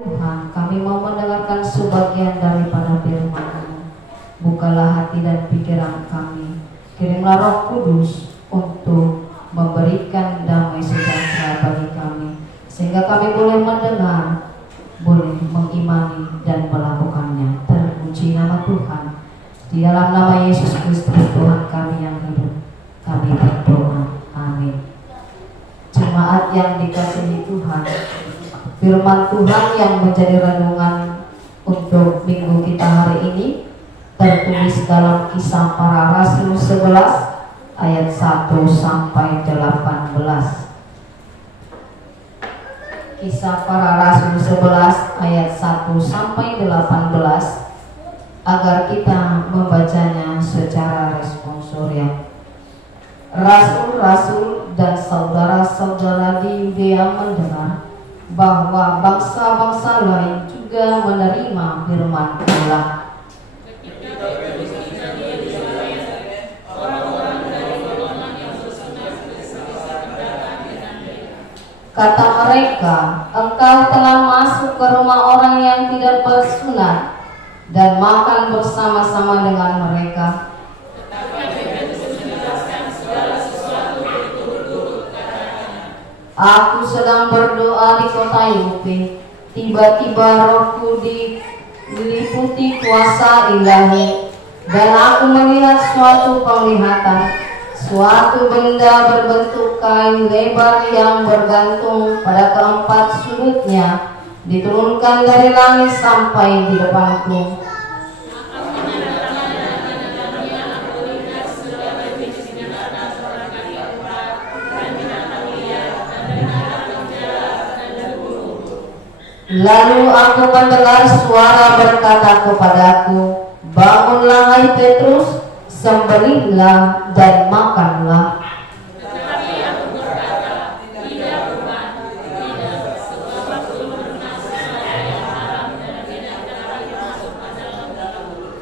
Tuhan, kami mau mendengarkan sebagian daripada firman-Mu. Bukalah hati dan pikiran kami. Kirimlah Roh Kudus untuk memberikan damai sejahtera bagi kami, sehingga kami boleh mendengar, boleh mengimani dan melakukannya. Terpuji nama Tuhan. Di dalam nama Yesus Kristus Tuhan kami yang hidup, kami berdoa. Amin. Jemaat yang dikasihi Tuhan, firman Tuhan yang menjadi renungan untuk minggu kita hari ini tertulis dalam Kisah Para Rasul 11 ayat 1 sampai 18. Kisah Para Rasul 11 ayat 1 sampai 18 agar kita membacanya secara responsorial. Rasul-rasul dan saudara-saudara di Yudea mendengar bahwa bangsa-bangsa lain juga menerima firman Allah. Kata mereka, engkau telah masuk ke rumah orang yang tidak bersunat dan makan bersama-sama dengan mereka. Aku sedang berdoa di kota Yope, tiba-tiba rohku diliputi kuasa ilahi, dan aku melihat suatu penglihatan, suatu benda berbentuk kayu lebar yang bergantung pada keempat sudutnya, diturunkan dari langit sampai di depanku. Lalu aku mendengar suara berkata kepadaku, bangunlah hai Petrus, sembelihlah dan makanlah. Tetapi aku berkata, tidak Tuhan, tidak, sebab aku pernah sesuatu yang haram dan tidak dapat masuk ke dalam mulut.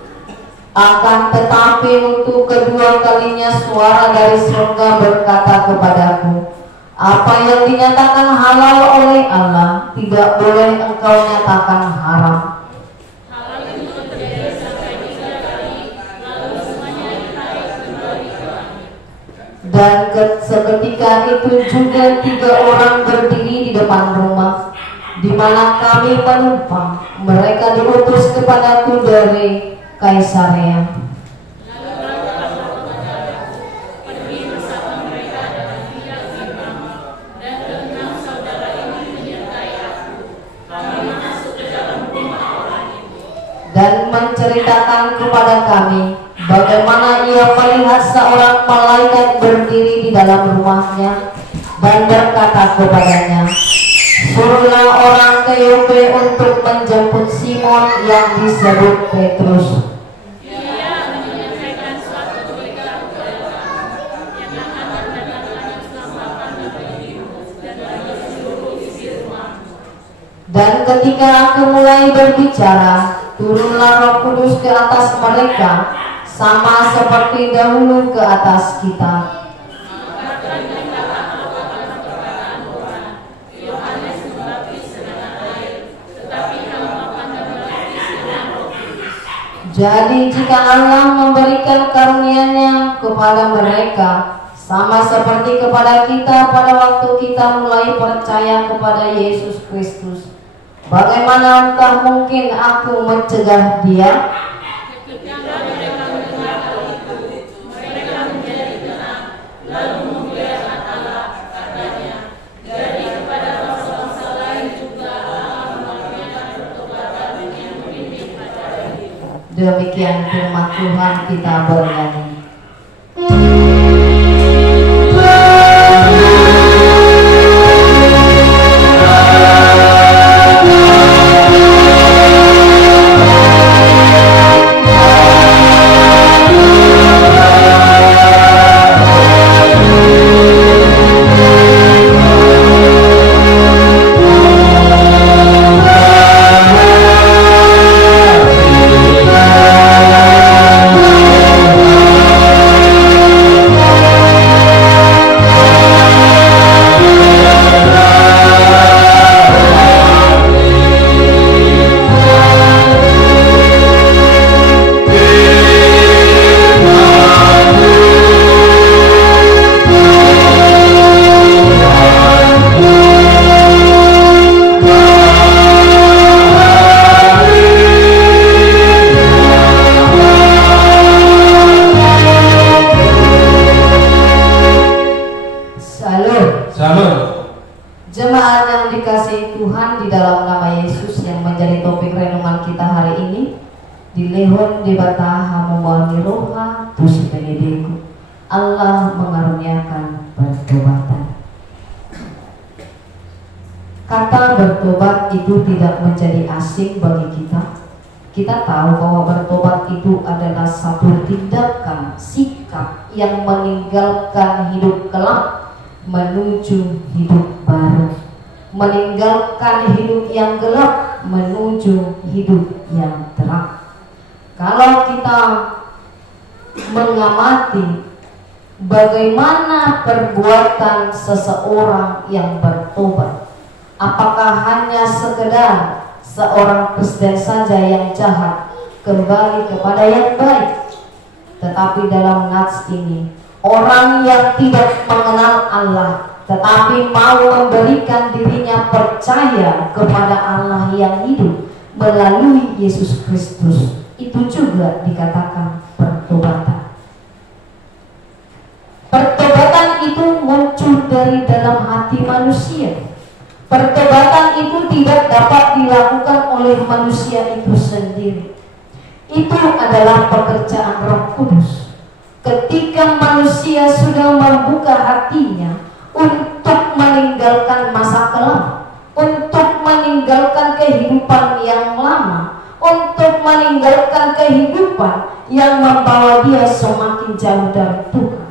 Akan tetapi untuk kedua kalinya suara dari surga berkata kepadaku, apa yang dinyatakan halal oleh Allah tidak boleh engkau nyatakan haram. Hal itu terjadi sampai 3 kali, lalu semuanya ditarik kembali ke langit. Dan seketika itu juga 3 orang berdiri di depan rumah, di mana kami menumpang. Mereka diutus kepadaku dari Kaisarea. Dan menceritakan kepada kami bagaimana ia melihat seorang malaikat berdiri di dalam rumahnya dan berkata kepadanya, suruhlah orang ke Yope untuk menjemput Simon yang disebut Petrus. Dia menyampaikan suatu berita kepada kami yang akan mendatangkan keselamatan bagimu dan bagi seluruh isi rumahmu. Dan ketika aku mulai berbicara, turunlah Roh Kudus ke atas mereka, sama seperti dahulu ke atas kita. Jadi jika Allah memberikan karunia-Nya kepada mereka, sama seperti kepada kita pada waktu kita mulai percaya kepada Yesus Kristus, bagaimanakah mungkin aku mencegah dia? Ketika mereka mendengar hal itu, mereka menjadi tenang, lalu memuliakan Allah, katanya. Jadi kepada bangsa-bangsa lain juga Allah menganugerahkan pertobatan yang membimbing ajaran. Demikian firman Tuhan, kita bernyanyi. nama Yesus yang menjadi topik renungan kita hari ini. Di lehon di bataha membawa roha tusi penedeku. Allah mengaruniakan pertobatan. Kata bertobat itu tidak menjadi asing bagi kita. Kita tahu bahwa bertobat itu adalah satu tindakan, sikap yang meninggalkan hidup kelam menuju hidup baru, meninggalkan hidup yang gelap menuju hidup yang terang. Kalau kita mengamati bagaimana perbuatan seseorang yang bertobat, apakah hanya sekedar seorang Kristen saja yang jahat kembali kepada yang baik? Tetapi dalam nats ini, orang yang tidak mengenal Allah tetapi mau memberikan dirinya percaya kepada Allah yang hidup melalui Yesus Kristus, itu juga dikatakan pertobatan. Pertobatan itu muncul dari dalam hati manusia. Pertobatan itu tidak dapat dilakukan oleh manusia itu sendiri. Itu adalah pekerjaan Roh Kudus. Ketika manusia sudah membuka hatinya untuk meninggalkan masa kelam, untuk meninggalkan kehidupan yang lama, untuk meninggalkan kehidupan yang membawa dia semakin jauh dari Tuhan,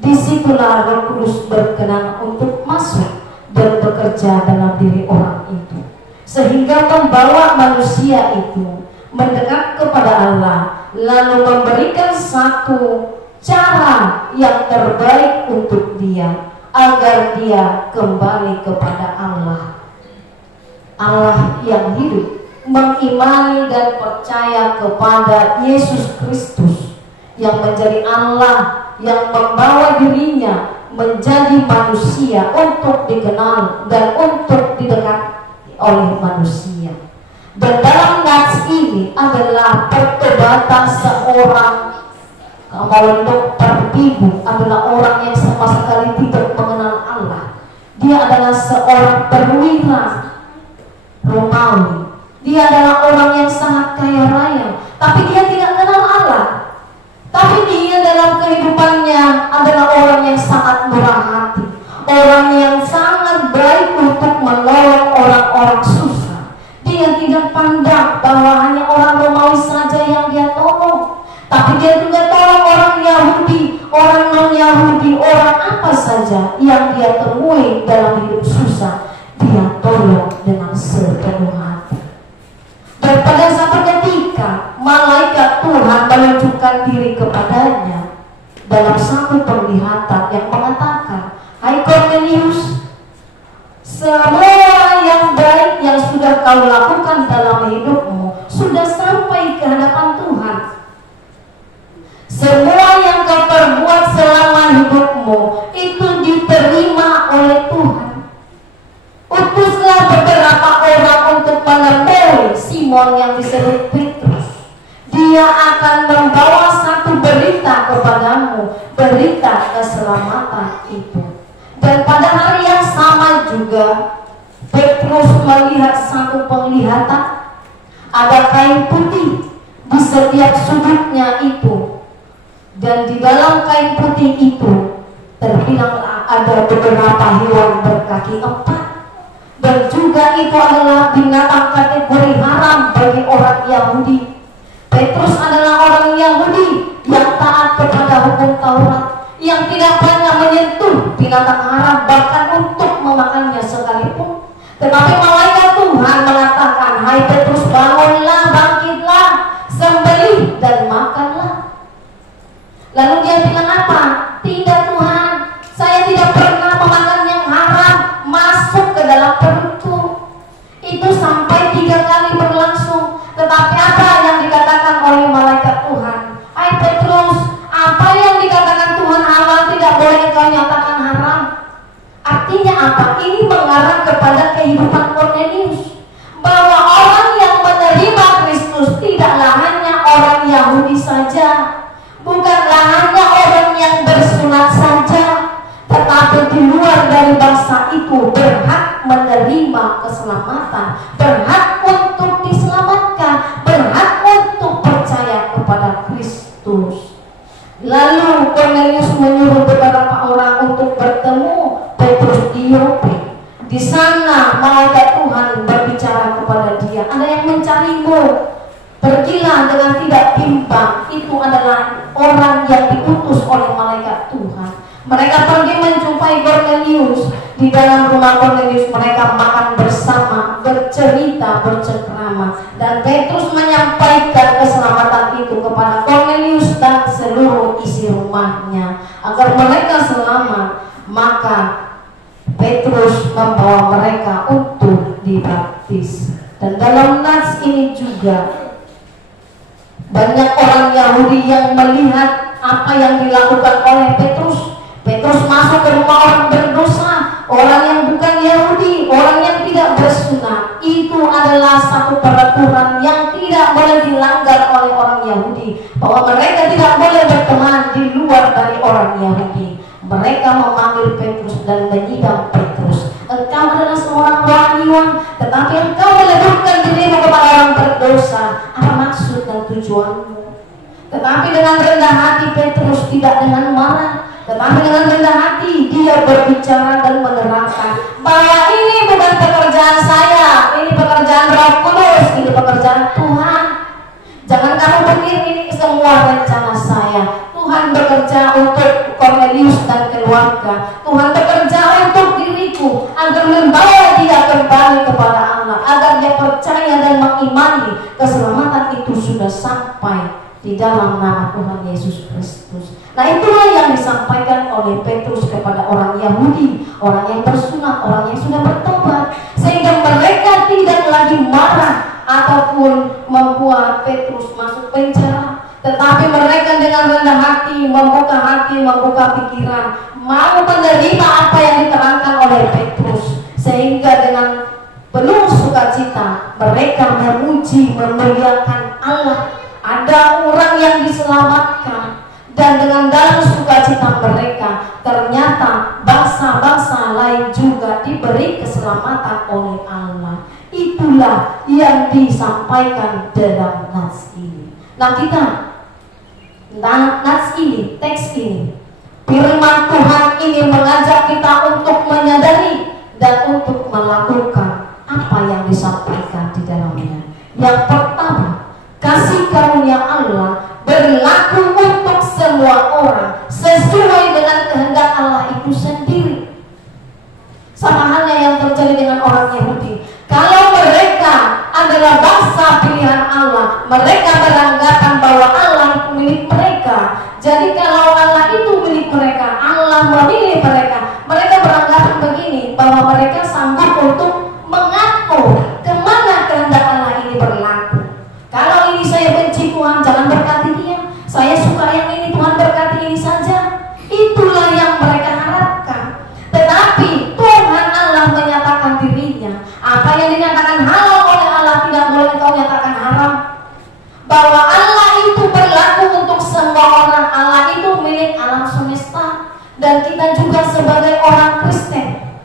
disitulah Roh Kudus berkenan untuk masuk dan bekerja dalam diri orang itu, sehingga membawa manusia itu mendekat kepada Allah, lalu memberikan satu cara yang terbaik untuk dia agar dia kembali kepada Allah, Allah yang hidup, mengimani dan percaya kepada Yesus Kristus yang menjadi Allah yang membawa dirinya menjadi manusia untuk dikenal dan untuk didekati oleh manusia. Dan dalam nats ini adalah pertobatan seorang, kalau dokter ibu adalah orang yang sama sekali tidak mengenal Allah. Dia adalah seorang perwira Romawi. Dia adalah orang yang sangat kaya raya, tapi dia tidak kenal Allah. Tapi dia dalam kehidupannya adalah orang yang sangat murah hati, orang yang sangat baik untuk menolong orang-orang susah. Dia tidak pandang bahwa hanya orang Romawi saja yang dia tolong, tapi dia juga tolong orang Yahudi, orang non-Yahudi, orang apa saja yang dia temui dalam hidup susah, dia tolong dengan sepenuh hati. Dan pada saat ketika malaikat Tuhan menunjukkan diri kepadanya dalam satu penglihatan yang mengatakan, "Hai Cornelius, semua yang baik yang sudah kau lakukan dalam hidupmu sudah sampai ke hadapan Tuhan. Semua yang kau perbuat selama hidupmu itu diterima oleh Tuhan. Utuslah beberapa orang untuk menemui Simon yang disebut Petrus. Dia akan membawa satu berita kepadamu, berita keselamatan itu." Dan pada hari yang sama juga Petrus melihat satu penglihatan. Ada kain putih di setiap sudutnya itu, dan di dalam kain putih itu terbilang ada beberapa hewan berkaki 4. Dan juga itu adalah binatang kategori haram bagi orang Yahudi. Petrus adalah orang Yahudi yang taat kepada hukum Taurat, yang tidak pernah menyentuh binatang haram bahkan untuk memakannya sekalipun. Tetapi malaikat Tuhan mengatakan, "Hai Petrus, bangunlah, bangkitlah, sembelih dan makanlah." Lalu dia bilang apa? "Tidak Tuhan, saya tidak pernah memakan yang haram masuk ke dalam perutku." Itu sampai 3 kali berlangsung. Tetapi apa yang dikatakan oleh malaikat Tuhan? "Hai Petrus, apa yang dikatakan Tuhan halal tidak boleh kau nyatakan haram." Artinya apa? Ini mengarah kepada kehidupan Cornelius, bahwa orang yang menerima Kristus tidaklah hanya orang Yahudi saja, bukanlah hanya orang yang bersunat saja, tetapi di luar dari bangsa itu berhak menerima keselamatan keselamatan, berhak untuk diselamatkan, berhak untuk percaya kepada Kristus. Lalu Kornelius menyuruh beberapa orang untuk bertemu Petrus di Yope. Di sana malaikat Tuhan berbicara kepada dia, ada yang mencarimu, pergilah dengan tidak bimbang. Itu adalah orang yang diutus oleh malaikat Tuhan. Mereka pergi menjumpai Kornelius. Di dalam rumah Kornelius mereka makan bersama, bercerita, bercengkrama, dan Petrus menyampaikan keselamatan itu kepada Kornelius dan seluruh isi rumahnya agar mereka selamat. Maka Petrus membawa mereka untuk dibaptis. Dan dalam nats ini juga banyak orang Yahudi yang melihat apa yang dilakukan oleh Petrus. Petrus masuk ke rumah orang berdosa, orang yang bukan Yahudi, orang yang tidak bersunat. Itu adalah satu peraturan yang tidak boleh dilanggar oleh orang Yahudi, bahwa mereka tidak boleh berteman di luar dari orang Yahudi. Mereka memanggil Petrus dan menyidang Petrus. Engkau adalah seorang rohaniwan, tetapi engkau meledukkan dirimu kepada orang berdosa. Apa maksud dan tujuanmu? Tetapi dengan rendah hati Petrus tidak dengan marah, tetapi dengan rendah hati dia berbicara dan menerangkan bahwa ini bukan pekerjaan saya, ini pekerjaan Roh Kudus, ini pekerjaan Tuhan. Jangan kamu pikir ini semua rencana saya. Tuhan bekerja untuk Kornelius dan keluarga. Tuhan bekerja untuk diriku agar membawa dia kembali kepada Allah, agar dia percaya dan mengimani keselamatan itu sudah sampai di dalam nama Tuhan Yesus Kristus. Nah, itulah yang disampaikan oleh Petrus kepada orang Yahudi, orang yang bersunat, orang yang sudah bertobat, sehingga mereka tidak lagi marah ataupun membuat Petrus masuk penjara. Tetapi mereka dengan rendah hati, membuka pikiran, mau menerima apa yang diterangkan oleh Petrus, sehingga dengan penuh sukacita mereka memuji, memuliakan Allah. Ada orang yang diselamatkan, dan dengan dalam sukacita mereka ternyata bangsa-bangsa lain juga diberi keselamatan oleh Allah. Itulah yang disampaikan dalam nats ini. Nah, nats ini, teks ini, firman Tuhan ini mengajak kita untuk menyadari dan untuk melakukan apa yang disampaikan di dalamnya. Yang pertama, kasih karunia Allah berlaku untuk semua orang sesuai dengan kehendak Allah itu sendiri. Sama halnya yang terjadi dengan orang Yahudi. Kalau mereka adalah bangsa pilihan Allah, mereka beranggapan bahwa Allah itu milik mereka. Jadi kalau Allah itu milik mereka, Allah memilih mereka, mereka beranggapan begini, bahwa mereka sanggup untuk mengatur kemana kehendak Allah ini berlaku. Kalau ini saya benci Tuhan, jangan berkati dia. Saya suka yang ini, Tuhan berkati ini saja. Itulah yang mereka harapkan. Tetapi Tuhan Allah menyatakan dirinya. Apa yang dinyatakan halal oleh Allah tidak boleh kau nyatakan haram. Bahwa Allah itu berlaku untuk semua orang. Allah itu milik alam semesta. Dan kita juga sebagai orang Kristen,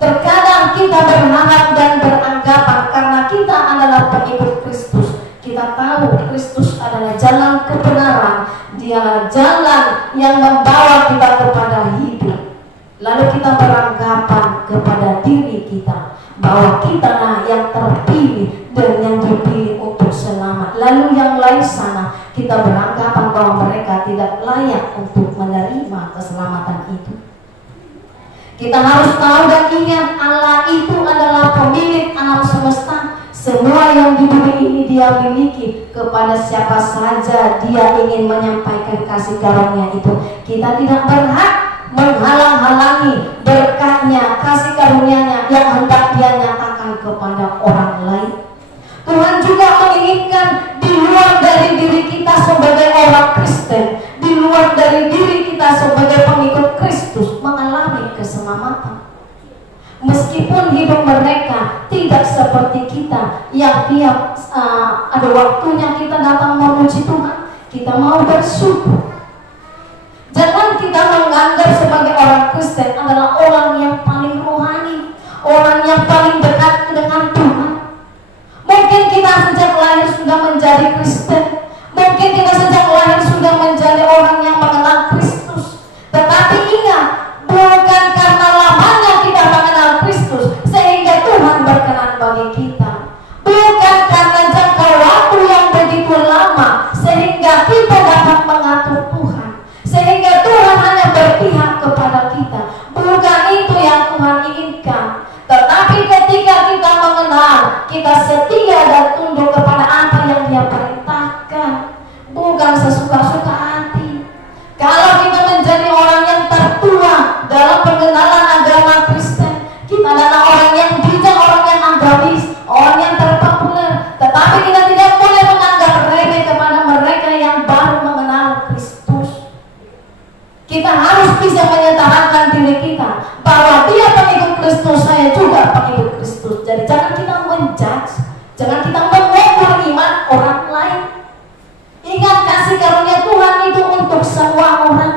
terkadang kita berharap dan beranggapan karena kita adalah pengikut Kristus, kita tahu Kristus adalah jalan kebenaran, Dia jalan yang membawa kita kepada hidup. Lalu kita beranggapan kepada diri kita bahwa kita yang terpilih dan yang dipilih untuk selamat. Lalu yang lain sana kita beranggapan bahwa mereka tidak layak untuk menerima keselamatan itu. Kita harus tahu dan ingat, Allah itu adalah pemilik alam semesta. Semua yang di bumi ini Dia miliki. Kepada siapa saja Dia ingin menyampaikan kasih karunia itu. Kita tidak berhak menghalang-halangi berkatnya, kasih karunia-Nya yang hendak Dia nyatakan kepada orang lain. Tuhan juga menginginkan di luar dari diri kita sebagai orang Kristen, di luar dari diri kita sebagai pengikut Kristus, mengalami keselamatan. Meskipun hidup mereka tidak seperti kita, yang tiap ada waktunya kita datang memuji Tuhan, kita mau bersyukur. Jangan kita menganggap sebagai orang Kristen adalah orang yang paling rohani, orang yang paling dekat dengan Tuhan. Mungkin kita sejak lahir sudah menjadi Kristen. Mungkin kita sejak lahir sudah menjadi orang yang mengenal Kristus. Tetapi ingat, bukan karena lamanya kita mengenal Kristus sehingga Tuhan berkenan bagi kita. Bukan karena jangka waktu yang begitu lama sehingga kita dapat mengatur Tuhan, sehingga Tuhan hanya berpihak kepada kita. Bukan itu yang Tuhan inginkan. Tetapi ketika kita mengenal, kita setia dan tunduk kepada apa yang Dia perintahkan, bukan sesuka-suka hati. Kalau kita menjadi orang yang tertua dalam pengenalan agama Kristen, kita adalah orang yang bijak, orang yang agamis, orang yang terpopuler. Tetapi kita tidak boleh menganggap remeh kepada mereka yang baru mengenal Kristus. Kita harus bisa menyatakan diri kita bahwa dia pengikut Kristus, saya juga pengikut Kristus. Jadi jangan kita menjudge, jangan kita mengukur iman orang lain. Ingat, kasih karunia Tuhan itu untuk semua orang.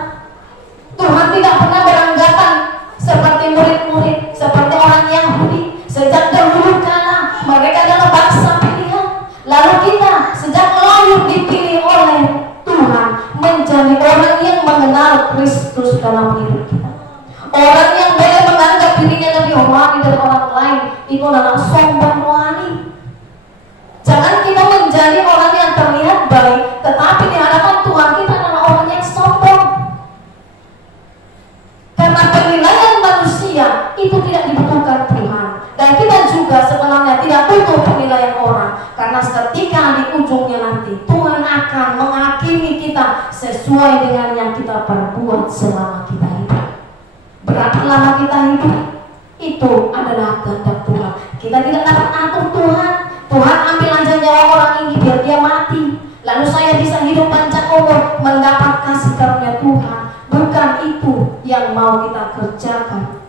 Tuhan tidak pernah beranggapan seperti murid-murid, seperti orang Yahudi. Sejak dahulu kala mereka adalah bangsa pilihan. Lalu kita sejak lahir dipilih oleh Tuhan menjadi orang yang mengenal Kristus dalam hidup kita. Orang yang boleh menganggap dirinya lebih rohani dari orang lain itu adalah sombong rohani. Jangan kita menjadi orang yang terlihat baik, tetapi di hadapan Tuhan kita adalah orang yang sombong. Karena penilaian manusia itu tidak dibutuhkan Tuhan. Dan kita juga sebenarnya tidak butuh penilaian orang. Karena ketika di ujungnya nanti Tuhan akan menghakimi kita sesuai dengan yang kita perbuat selama kita hidup. Berapa lama kita hidup, itu adalah kehendak Tuhan. Kita tidak dapat atur Tuhan. Tuhan ambil aja nyawa orang ini biar dia mati, lalu saya bisa hidup panjang umur mendapat kasih karunia Tuhan. Bukan itu yang mau kita kerjakan.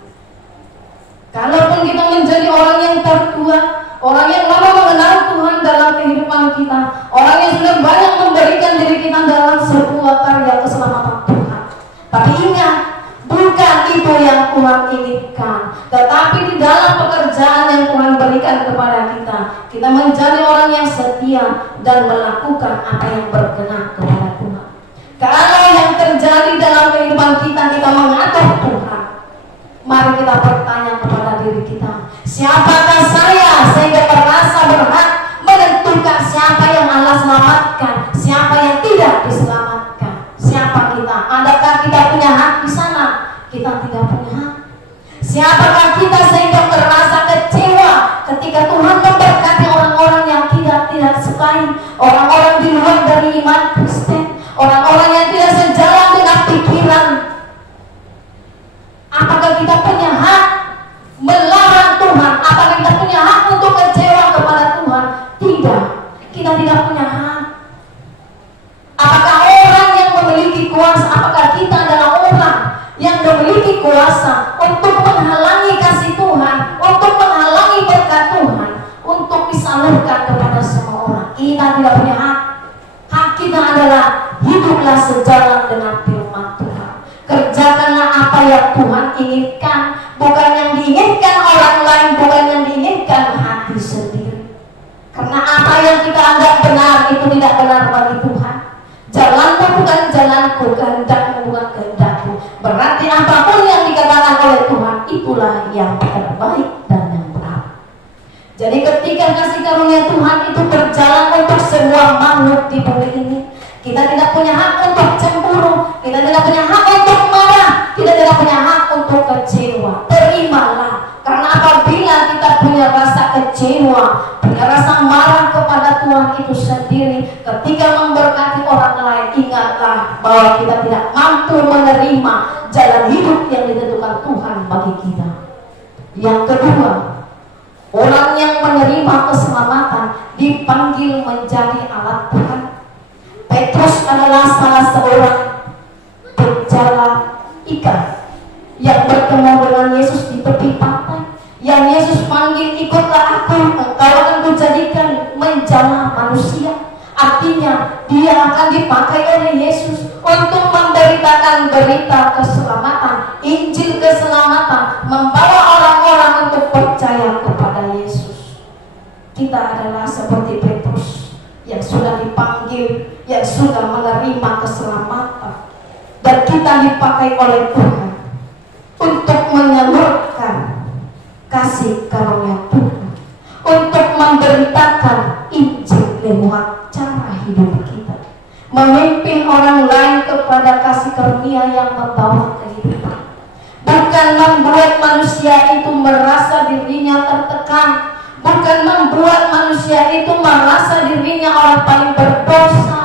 Kalaupun kita menjadi orang yang tertua, orang yang lama mengenal Tuhan dalam kehidupan kita, orang yang sudah banyak memberikan diri kita dalam sebuah karya keselamatan Tuhan, tapi ingat, bukan itu yang Tuhan inginkan. Tetapi di dalam pekerjaan yang Tuhan berikan kepada kita, kita menjadi orang yang setia dan melakukan apa yang berkenan kepada Tuhan. Kalau yang terjadi dalam kehidupan kita, kita mengatur Tuhan, mari kita bertanya kepada diri kita, siapakah saya sehingga merasa berhak menentukan siapa yang Allah selamatkan, siapa yang tidak diselamatkan? Siapa kita? Adakah kita punya hak di sana? Kita tidak punya hak. Siapakah kita sehingga merasa kecewa ketika Tuhan memberkati orang-orang yang kita tidak sukai, orang-orang di luar dari iman Kristen, orang-orang yang tidak sejalan dengan pikiran? Apakah kita punya hak melarang Tuhan? Apakah kita punya hak untuk kecewa kepada Tuhan? Tidak, kita tidak punya hak. Apakah orang yang memiliki kuasa, apakah kita adalah orang yang memiliki kuasa untuk menghalangi kasih Tuhan, untuk menghalangi berkat Tuhan, untuk disalurkan kepada semua orang? Kita tidak punya hak. Hak kita adalah hiduplah sejalan dengan firman Tuhan. Kerjakanlah apa yang Tuhan inginkan, bukan yang diinginkan orang lain, bukan yang diinginkan hati sendiri. Karena apa yang kita anggap benar itu tidak benar bagi Tuhan. Jalanmu bukan jalanku, kehendakmu bukan kehendakku. Berarti apapun yang dikatakan oleh Tuhan, itulah yang terbaik dan yang benar. Jadi ketika kasih karunia Tuhan itu berjalan untuk semua makhluk di bumi ini, kita tidak punya hak untuk cemburu, kita tidak punya hak untuk marah, kita tidak punya hak untuk kecewa. Terimalah, karena apabila kita punya rasa kecewa, punya rasa marah kepada Tuhan itu sendiri, ketika memberkati orang lain, ingatlah bahwa kita tidak mampu menerima jalan hidup yang ditentukan Tuhan bagi kita. Yang kedua, orang yang menerima keselamatan dipanggil menjadi alat Tuhan. Petrus adalah salah seorang penjala ikan yang bertemu dengan Yesus di tepi pantai. Yang Yesus panggil, ikutlah aku, engkau akan kujadikan menjala manusia. Artinya dia akan dipakai oleh Yesus untuk memberitakan berita keselamatan, Injil keselamatan, membawa orang-orang untuk percaya kepada Yesus. adalah seperti Petrus yang sudah dipanggil, yang sudah menerima keselamatan, dan kita dipakai oleh Tuhan untuk menyalurkan kasih karunia Tuhan, untuk memberitakan Injil lewat cara hidup kita, memimpin orang lain kepada kasih karunia yang membawa kehidupan, bukan membuat manusia itu merasa dirinya tertekan, bukan membuat manusia itu merasa dirinya orang paling berdosa,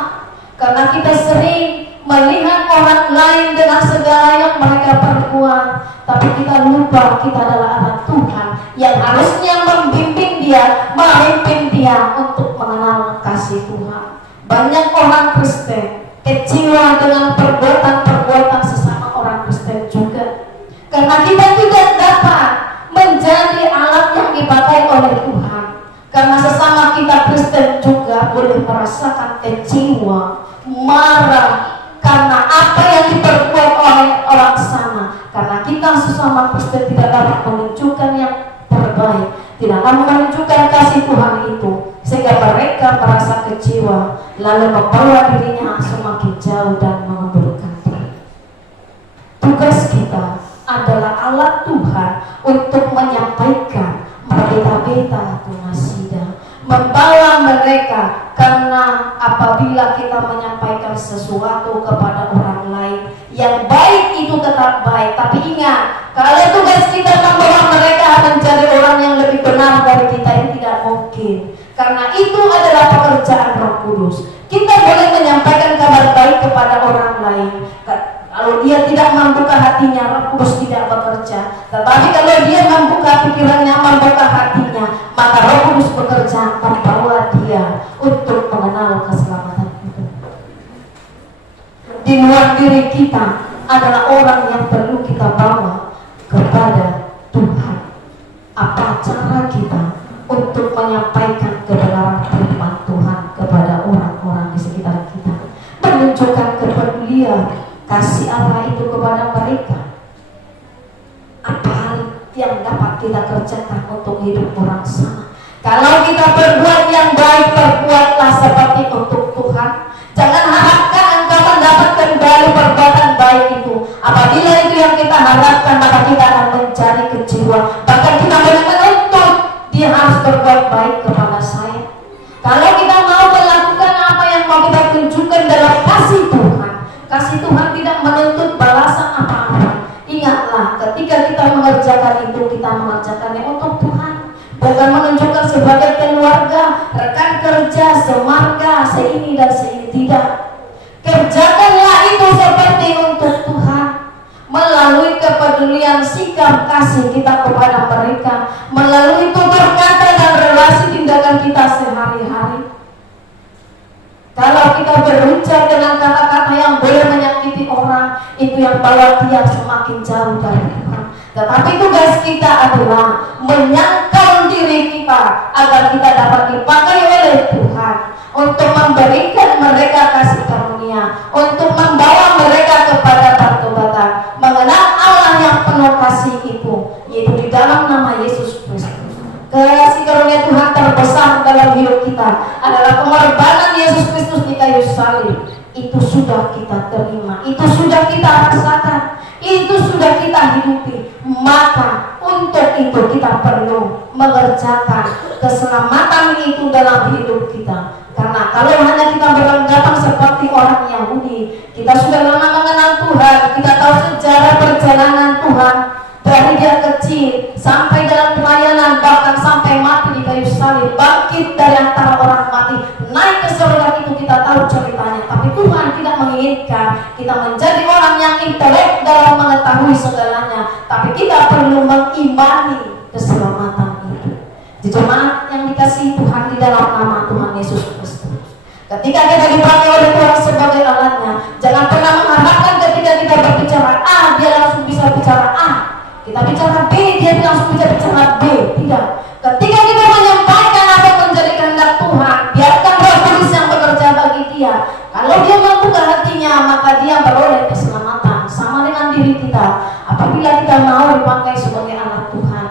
karena kita sering melihat orang lain dengan segala yang mereka perbuat, tapi kita lupa kita adalah anak Tuhan yang harusnya membimbing dia, memimpin dia untuk mengenal kasih Tuhan. Banyak orang Kristen kecewa dengan perbuatan-perbuatan sesama orang Kristen juga, karena kita tidak dapat menjadi alat yang dipakai oleh Tuhan. Karena sesama kita Kristen juga boleh merasakan kecewa, marah karena apa yang diperbuat oleh orang sana. Karena kita sesama Kristen tidak dapat menunjukkan yang terbaik, tidak dapat menunjukkan kasih Tuhan itu, sehingga mereka merasa kecewa, lalu membawa dirinya semakin jauh dan mengundurkan diri. Tugas kita adalah alat Tuhan untuk menyampaikan berita-berita tunasida, membawa mereka, karena apabila kita menyampaikan sesuatu kepada orang lain yang baik, itu tetap baik, tapi ingat, kalau tugas kita membawa mereka menjadi orang yang lebih benar dari kita, itu tidak mungkin, karena itu adalah pekerjaan Roh Kudus. Kita boleh menyampaikan kabar baik kepada orang lain, kalau dia tidak membuka hatinya, Roh Kudus tidak bekerja. Tetapi kalau dia membuka pikirannya, membuka hatinya, maka Roh Kudus bekerja membawa dia untuk mengenal keselamatan itu. Di luar diri kita adalah orang yang perlu kita bawa kepada Tuhan. Apa cara kita untuk menyampaikan kebenaran firman Tuhan kepada orang-orang di sekitar kita, menunjukkan kepedulian kasih Allah itu kepada mereka? Apa hal yang dapat kita kerjakan untuk hidup orang sana? Kalau kita berbuat yang baik, berbuatlah seperti untuk Tuhan. Jangan harapkan engkau mendapatkan baru perbuatan baik itu. Apabila itu yang kita harapkan, maka kita akan menjadi kecewa. Bahkan kita boleh menuntut dia harus berbuat baik kepada saya. Kalau kita mau melakukan apa yang mau kita tunjukkan dalam kasih Tuhan, kasih Tuhan tidak menuntut balasan apa-apa. Ingatlah, ketika kita mengerjakan itu, kita mengerjakannya untuk Tuhan, bukan menunjukkan sebagai keluarga, rekan kerja, semarga, seini dan seini. Tidak. Kerjakanlah itu seperti untuk Tuhan, melalui kepedulian sikap kasih kita kepada mereka, melalui tutur kata dan relasi tindakan kita sehari-hari. Kalau kita berucap dengan kata-kata yang boleh menyakiti orang, itu yang bawa dia semakin jauh dari Tuhan. Tetapi tugas kita adalah menyangkal diri kita agar kita dapat dipakai oleh Tuhan untuk memberikan mereka kasih karunia, untuk membawa mereka kepada pertobatan, mengenal Allah yang penuh kasih itu, yaitu di dalam nama Yesus Kristus. Kasih karunia Tuhan terbesar dalam hidup kita adalah pengorbanan Yesus Kristus di kayu salib. Itu sudah kita terima, itu sudah kita rasakan, itu sudah kita hidupi. Maka untuk itu kita perlu mengerjakan keselamatan itu dalam hidup kita. Karena kalau hanya kita beranggapan seperti orang Yahudi, kita sudah lama mengenal Tuhan, kita tahu sejarah perjalanan Tuhan dari dia kecil sampai dalam pelayanan, bahkan sampai mati di kayu salib, bangkit dari antara orang mati, naik ke surga, itu kita tahu ceritanya. Tapi Tuhan tidak menginginkan kita menjadi orang yang intelek dalam mengetahui segalanya, tapi kita perlu mengimani keselamatan itu. Di jemaat yang dikasihi Tuhan di dalam nama Tuhan Yesus Kristus, ketika kita dipakai oleh Tuhan sebagai alatnya, jangan pernah mengharapkan ketika kita berbicara A, dia langsung bisa bicara A. Kita bicara B, dia langsung bisa bicara B. Tidak. Ketika kita menyampaikan apa menjadi kehendak Tuhan, biarkan Roh Kudus yang bekerja bagi dia. Kalau dia membuka hatinya, maka dia beroleh keselamatan. Sama dengan diri kita. Apabila kita mau dipakai sebagai anak Tuhan,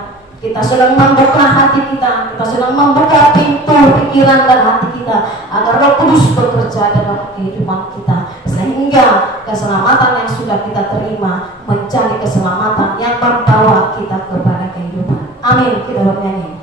Kita sedang membuka hati kita sedang membuka pintu pikiran dan hati kita agar Roh Kudus bekerja dalam kehidupan kita, sehingga keselamatan yang sudah kita terima menjadi keselamatan yang membawa kita kepada kehidupan. Amin. Kita bernyanyi.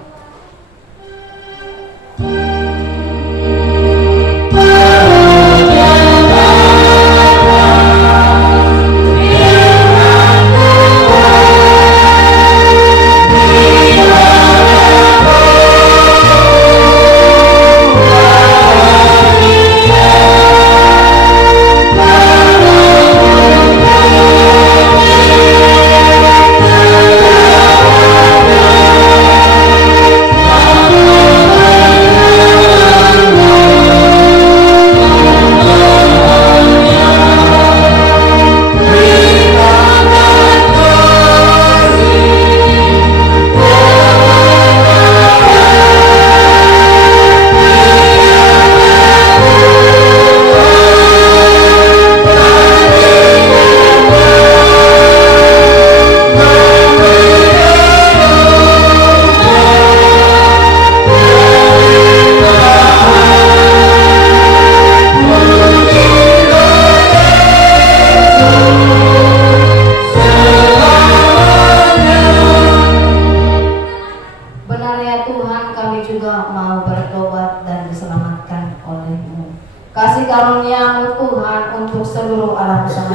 Kasih karunia-Mu Tuhan untuk seluruh alam semesta.